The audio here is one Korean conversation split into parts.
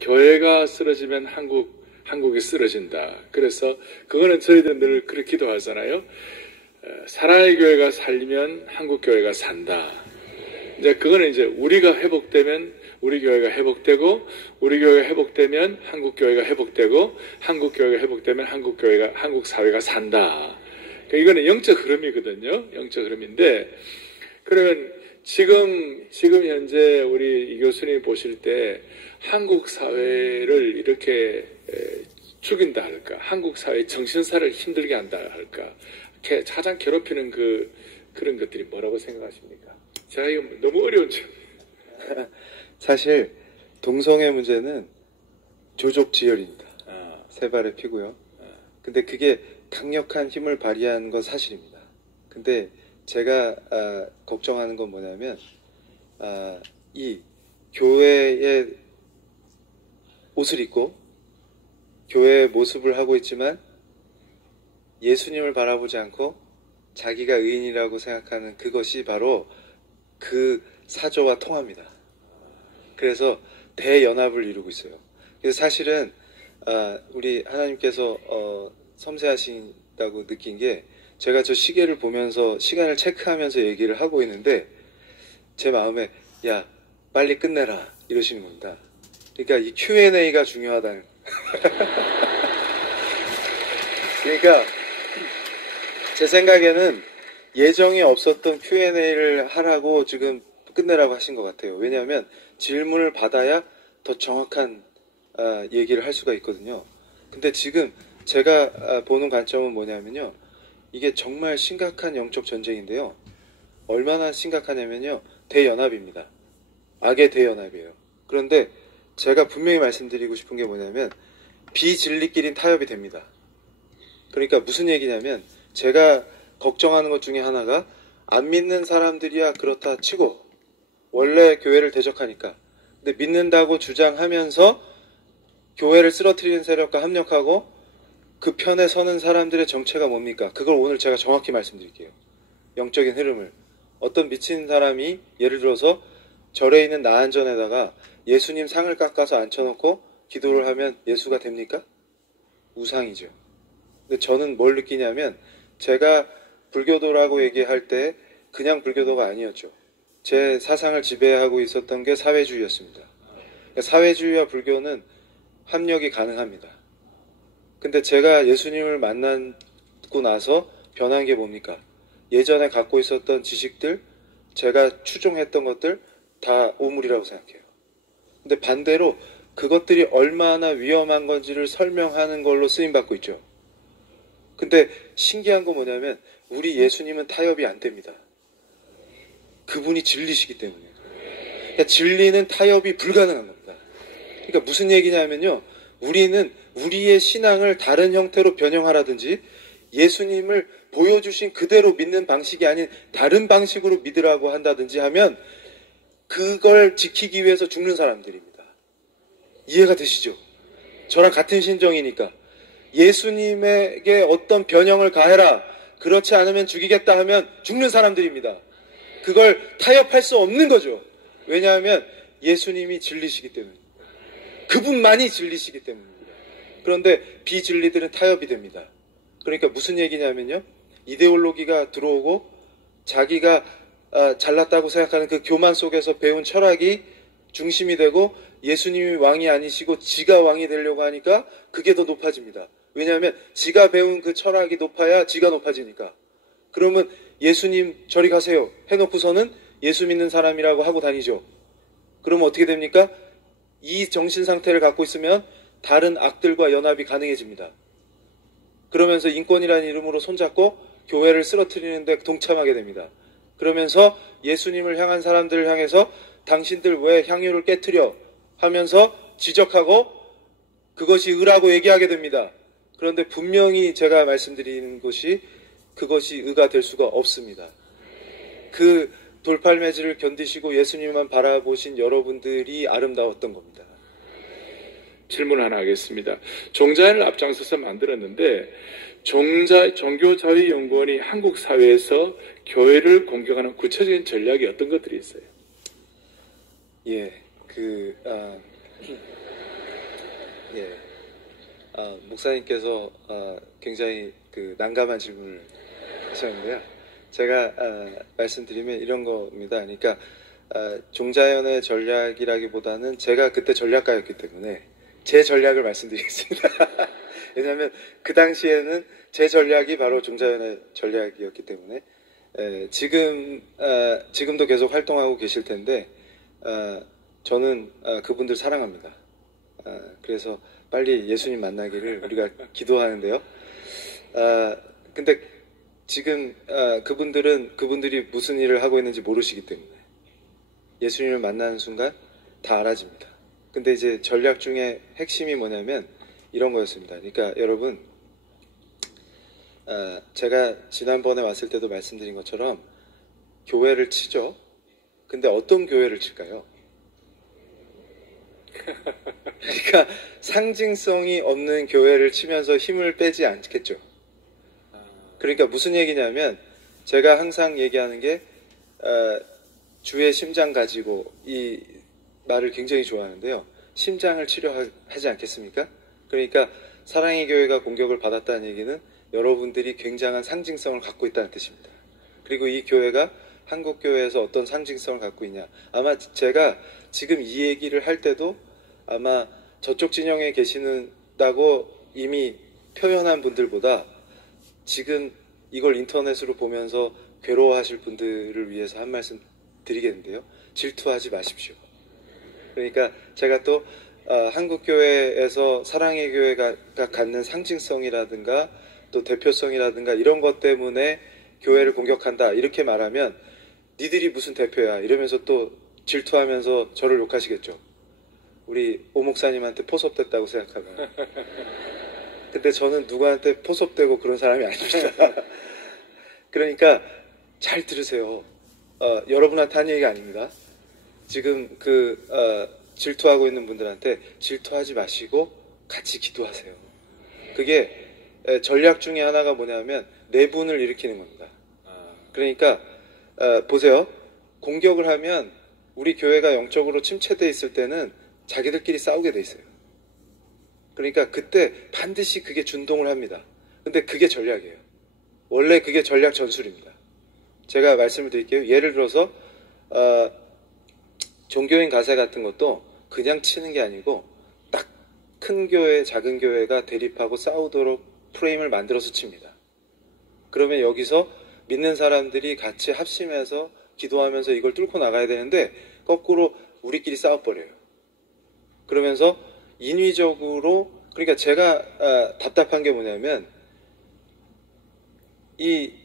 교회가 쓰러지면 한국이 쓰러진다. 그래서 그거는 저희들 늘 그렇게 기도하잖아요. 사랑의 교회가 살리면 한국 교회가 산다. 이제 그거는 이제 우리가 회복되면 우리 교회가 회복되고, 우리 교회가 회복되면 한국 교회가 회복되고, 한국 교회가 회복되면 한국 사회가 산다. 이거는 영적 흐름이거든요. 영적 흐름인데, 그러면 지금 현재 우리 이 교수님이 보실 때 한국 사회를 이렇게 죽인다 할까? 한국 사회 정신사를 힘들게 한다 할까? 가장 괴롭히는 그런 것들이 뭐라고 생각하십니까? 제가 이거 너무 어려운 질문. 사실 동성애 문제는 조족지혈입니다. 세 발의 피고요. 근데 그게 강력한 힘을 발휘하는 건 사실입니다. 근데 제가 걱정하는 건 뭐냐면 이 교회의 옷을 입고 교회의 모습을 하고 있지만 예수님을 바라보지 않고 자기가 의인이라고 생각하는 그것이 바로 그 사조와 통합니다. 그래서 대연합을 이루고 있어요. 그래서 사실은 우리 하나님께서 섬세하신다고 느낀 게, 제가 저 시계를 보면서 시간을 체크하면서 얘기를 하고 있는데 제 마음에 야 빨리 끝내라 이러시는 겁니다. 그러니까 이 Q&A가 중요하다는 그러니까 제 생각에는 예정이 없었던 Q&A를 하라고 지금 끝내라고 하신 것 같아요. 왜냐하면 질문을 받아야 더 정확한 얘기를 할 수가 있거든요. 근데 지금 제가 보는 관점은 뭐냐면요, 이게 정말 심각한 영적 전쟁인데요. 얼마나 심각하냐면요, 대연합입니다. 악의 대연합이에요. 그런데 제가 분명히 말씀드리고 싶은 게 뭐냐면 비진리끼린 타협이 됩니다. 그러니까 무슨 얘기냐면, 제가 걱정하는 것 중에 하나가, 안 믿는 사람들이야 그렇다 치고 원래 교회를 대적하니까, 근데 믿는다고 주장하면서 교회를 쓰러뜨리는 세력과 합력하고 그 편에 서는 사람들의 정체가 뭡니까? 그걸 오늘 제가 정확히 말씀드릴게요. 영적인 흐름을. 어떤 미친 사람이 예를 들어서 절에 있는 나안전에다가 예수님 상을 깎아서 앉혀놓고 기도를 하면 예수가 됩니까? 우상이죠. 근데 저는 뭘 느끼냐면, 제가 불교도라고 얘기할 때 그냥 불교도가 아니었죠. 제 사상을 지배하고 있었던 게 사회주의였습니다. 그러니까 사회주의와 불교는 합력이 가능합니다. 근데 제가 예수님을 만나고 나서 변한 게 뭡니까? 예전에 갖고 있었던 지식들, 제가 추종했던 것들 다 오물이라고 생각해요. 근데 반대로 그것들이 얼마나 위험한 건지를 설명하는 걸로 쓰임받고 있죠. 근데 신기한 건 뭐냐면, 우리 예수님은 타협이 안 됩니다. 그분이 진리시기 때문에. 그러니까 진리는 타협이 불가능한 겁니다. 그러니까 무슨 얘기냐면요, 우리는 우리의 신앙을 다른 형태로 변형하라든지 예수님을 보여주신 그대로 믿는 방식이 아닌 다른 방식으로 믿으라고 한다든지 하면 그걸 지키기 위해서 죽는 사람들입니다. 이해가 되시죠? 저랑 같은 신정이니까. 예수님에게 어떤 변형을 가해라, 그렇지 않으면 죽이겠다 하면 죽는 사람들입니다. 그걸 타협할 수 없는 거죠. 왜냐하면 예수님이 진리시기 때문에, 그분만이 진리시기 때문입니다. 그런데 비진리들은 타협이 됩니다. 그러니까 무슨 얘기냐면요, 이데올로기가 들어오고 자기가 잘났다고 생각하는 그 교만 속에서 배운 철학이 중심이 되고, 예수님이 왕이 아니시고 지가 왕이 되려고 하니까 그게 더 높아집니다. 왜냐하면 지가 배운 그 철학이 높아야 지가 높아지니까. 그러면 예수님 저리 가세요 해놓고서는 예수 믿는 사람이라고 하고 다니죠. 그러면 어떻게 됩니까? 이 정신 상태를 갖고 있으면 다른 악들과 연합이 가능해집니다. 그러면서 인권이라는 이름으로 손잡고 교회를 쓰러뜨리는 데 동참하게 됩니다. 그러면서 예수님을 향한 사람들을 향해서 당신들 왜 향유를 깨트려 하면서 지적하고 그것이 의라고 얘기하게 됩니다. 그런데 분명히 제가 말씀드리는 것이, 그것이 의가 될 수가 없습니다. 그 돌팔매질을 견디시고 예수님만 바라보신 여러분들이 아름다웠던 겁니다. 질문 하나 하겠습니다. 종자인을 앞장서서 만들었는데, 종교자유연구원이 한국 사회에서 교회를 공격하는 구체적인 전략이 어떤 것들이 있어요? 예, 예. 목사님께서 굉장히 그 난감한 질문을 하셨는데요. 제가 말씀드리면 이런 겁니다. 그러니까 종자연의 전략이라기보다는 제가 그때 전략가였기 때문에 제 전략을 말씀드리겠습니다. 왜냐하면 그 당시에는 제 전략이 바로 종자연의 전략이었기 때문에 지금도 계속 활동하고 계실 텐데 저는 그분들 사랑합니다. 그래서 빨리 예수님 만나기를 우리가 기도하는데요. 근데 지금 그분들이 무슨 일을 하고 있는지 모르시기 때문에 예수님을 만나는 순간 다 알아집니다. 근데 이제 전략 중에 핵심이 뭐냐면 이런 거였습니다. 그러니까 여러분, 제가 지난번에 왔을 때도 말씀드린 것처럼 교회를 치죠. 근데 어떤 교회를 칠까요? 그러니까 상징성이 없는 교회를 치면서 힘을 빼지 않겠죠. 그러니까 무슨 얘기냐면 제가 항상 얘기하는 게 주의 심장 가지고 이 말을 굉장히 좋아하는데요. 심장을 치료하지 않겠습니까? 그러니까 사랑의 교회가 공격을 받았다는 얘기는 여러분들이 굉장한 상징성을 갖고 있다는 뜻입니다. 그리고 이 교회가 한국 교회에서 어떤 상징성을 갖고 있냐. 아마 제가 지금 이 얘기를 할 때도 아마 저쪽 진영에 계시는다고 이미 표현한 분들보다 지금 이걸 인터넷으로 보면서 괴로워하실 분들을 위해서 한 말씀 드리겠는데요. 질투하지 마십시오. 그러니까 제가 또 한국 교회에서 사랑의 교회가 갖는 상징성이라든가 또 대표성이라든가 이런 것 때문에 교회를 공격한다 이렇게 말하면 니들이 무슨 대표야 이러면서 또 질투하면서 저를 욕하시겠죠. 우리 오 목사님한테 포섭됐다고 생각하면. 근데 저는 누구한테 포섭되고 그런 사람이 아닙니다. 그러니까 잘 들으세요. 여러분한테 한 얘기가 아닙니다. 지금 질투하고 있는 분들한테 질투하지 마시고 같이 기도하세요. 그게 전략 중에 하나가 뭐냐면 내분을 일으키는 겁니다. 그러니까 보세요. 공격을 하면 우리 교회가 영적으로 침체되어 있을 때는 자기들끼리 싸우게 돼 있어요. 그러니까 그때 반드시 그게 준동을 합니다. 근데 그게 전략이에요. 원래 그게 전략 전술입니다. 제가 말씀을 드릴게요. 예를 들어서 종교인 가세 같은 것도 그냥 치는 게 아니고 딱 큰 교회, 작은 교회가 대립하고 싸우도록 프레임을 만들어서 칩니다. 그러면 여기서 믿는 사람들이 같이 합심해서 기도하면서 이걸 뚫고 나가야 되는데 거꾸로 우리끼리 싸워버려요. 그러면서 인위적으로 그러니까 제가 답답한 게 뭐냐면 이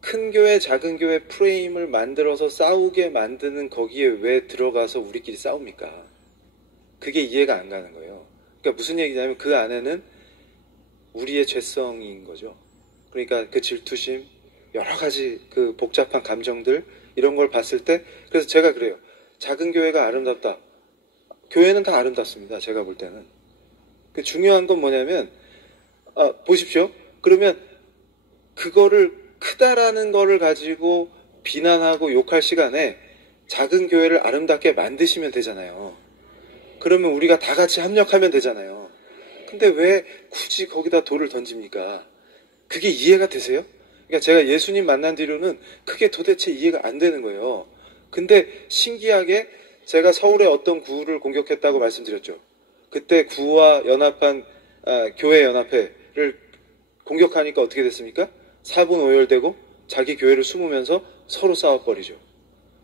큰 교회, 작은 교회 프레임을 만들어서 싸우게 만드는 거기에 왜 들어가서 우리끼리 싸웁니까? 그게 이해가 안 가는 거예요. 그러니까 무슨 얘기냐면 그 안에는 우리의 죄성인 거죠. 그러니까 그 질투심, 여러 가지 그 복잡한 감정들 이런 걸 봤을 때 그래서 제가 그래요. 작은 교회가 아름답다. 교회는 다 아름답습니다. 제가 볼 때는. 그 중요한 건 뭐냐면 보십시오. 그러면 그거를 크다라는 거를 가지고 비난하고 욕할 시간에 작은 교회를 아름답게 만드시면 되잖아요. 그러면 우리가 다 같이 협력하면 되잖아요. 근데 왜 굳이 거기다 돌을 던집니까? 그게 이해가 되세요? 그러니까 제가 예수님 만난 뒤로는 그게 도대체 이해가 안 되는 거예요. 근데 신기하게 제가 서울의 어떤 구를 공격했다고 말씀드렸죠. 그때 구와 연합한 교회 연합회를 공격하니까 어떻게 됐습니까? 4분 오열되고 자기 교회를 숨으면서 서로 싸워버리죠.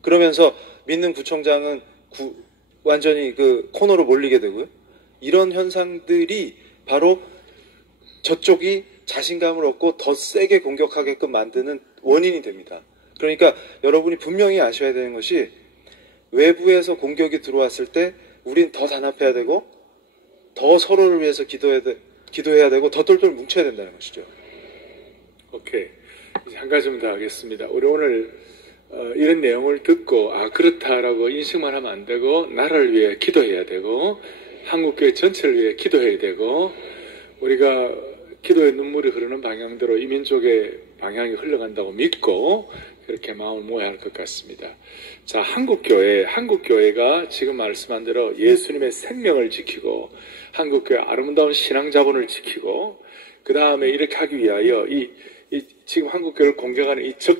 그러면서 믿는 구청장은 완전히 그 코너로 몰리게 되고요. 이런 현상들이 바로 저쪽이 자신감을 얻고 더 세게 공격하게끔 만드는 원인이 됩니다. 그러니까 여러분이 분명히 아셔야 되는 것이 외부에서 공격이 들어왔을 때 우린 더 단합해야 되고 더 서로를 위해서 기도해야 되고 더 똘똘 뭉쳐야 된다는 것이죠. 오케이. 이제 한 가지만 더 하겠습니다. 우리 오늘 이런 내용을 듣고 그렇다라고 인식만 하면 안 되고 나라를 위해 기도해야 되고 한국교회 전체를 위해 기도해야 되고 우리가 기도의 눈물이 흐르는 방향대로 이민족의 방향이 흘러간다고 믿고 그렇게 마음을 모아야 할 것 같습니다. 자, 한국교회가 지금 말씀한 대로 예수님의 생명을 지키고 한국교회 아름다운 신앙 자본을 지키고 그 다음에 이렇게 하기 위하여 지금 한국교회를 공격하는 이 적